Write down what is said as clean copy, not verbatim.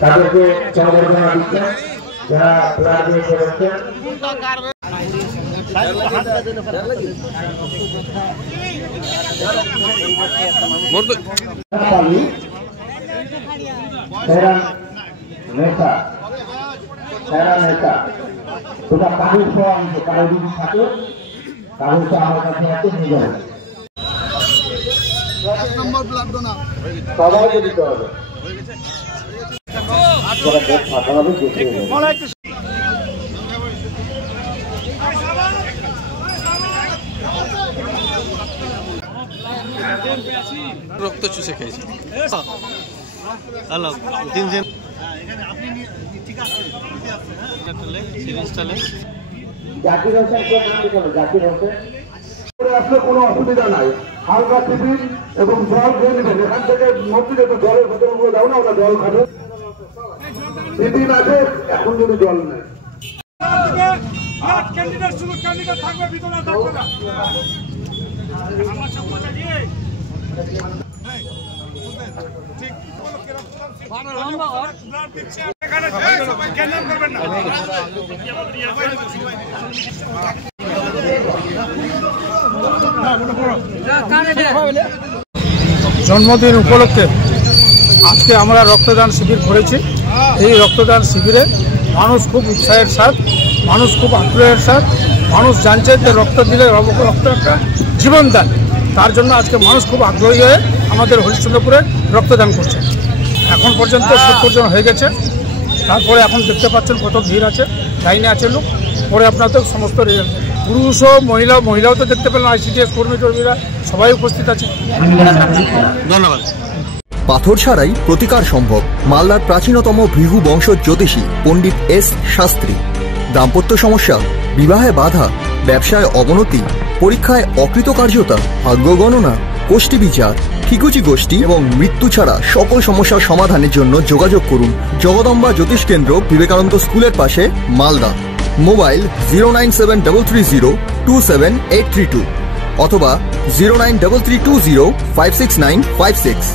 তাদেরকে সংবর্ধনা দিচ্ছেন যারা প্রাণ দিয়ে করেছেন। নেতা ওটা কাগজ কাগজ যদি থাকে কাগজটা আমার কাছে আছে নিয়ে যাবে। সবাইকে দিতে হবে। রক্ত চুষে খেয়েছি। জাকির হোসেন জাকির হোসেন আসলে কোনো অসুবিধা নাই। হালকা টিফিন এবং জল খেয়ে নেবেন। এখান থেকে মন্দিরে তো জলের বোতল গুলো দাও না, ওরা জল খাবে। টিফিন আছে, এখন যদি জল নেই জন্মদিন উপলক্ষে আজকে আমরা রক্তদান শিবির করেছি। এই রক্তদান শিবিরে মানুষ খুব উৎসাহের সাথ, মানুষ খুব আগ্রহের সাথ, মানুষ জানছে যে রক্ত দিলে রক্ত একটা জীবনদান। তার জন্য আজকে মানুষ খুব আগ্রহী হয়ে আমাদের হরিশ্চন্দ্রপুরে রক্তদান করছে। এখন পর্যন্ত 70 জন হয়ে গেছে। তারপরে এখন দেখতে পাচ্ছেন কত ভিড় আছে, লাইনে আছে লোক। পরে আপনাদের সমস্ত পুরুষ ও মহিলাও তো দেখতে পেলেন, ICDS কর্মীরা সবাই উপস্থিত আছে। ধন্যবাদ। পাথর ছাড়াই প্রতিকার সম্ভব। মালদার প্রাচীনতম ভৃগু বংশ জ্যোতিষী পণ্ডিত S শাস্ত্রী। দাম্পত্য সমস্যা, বিবাহে বাধা, ব্যবসায় অবনতি, পরীক্ষায় অকৃতকার্যতা, ভাগ্য গণনা, গোষ্ঠী বিচার, ঠিকুচি গোষ্ঠী এবং মৃত্যু ছাড়া সকল সমস্যার সমাধানের জন্য যোগাযোগ করুন জগদম্বা জ্যোতিষ কেন্দ্র, বিবেকানন্দ স্কুলের পাশে, মালদা। মোবাইল 09733027832 অথবা 09332056956।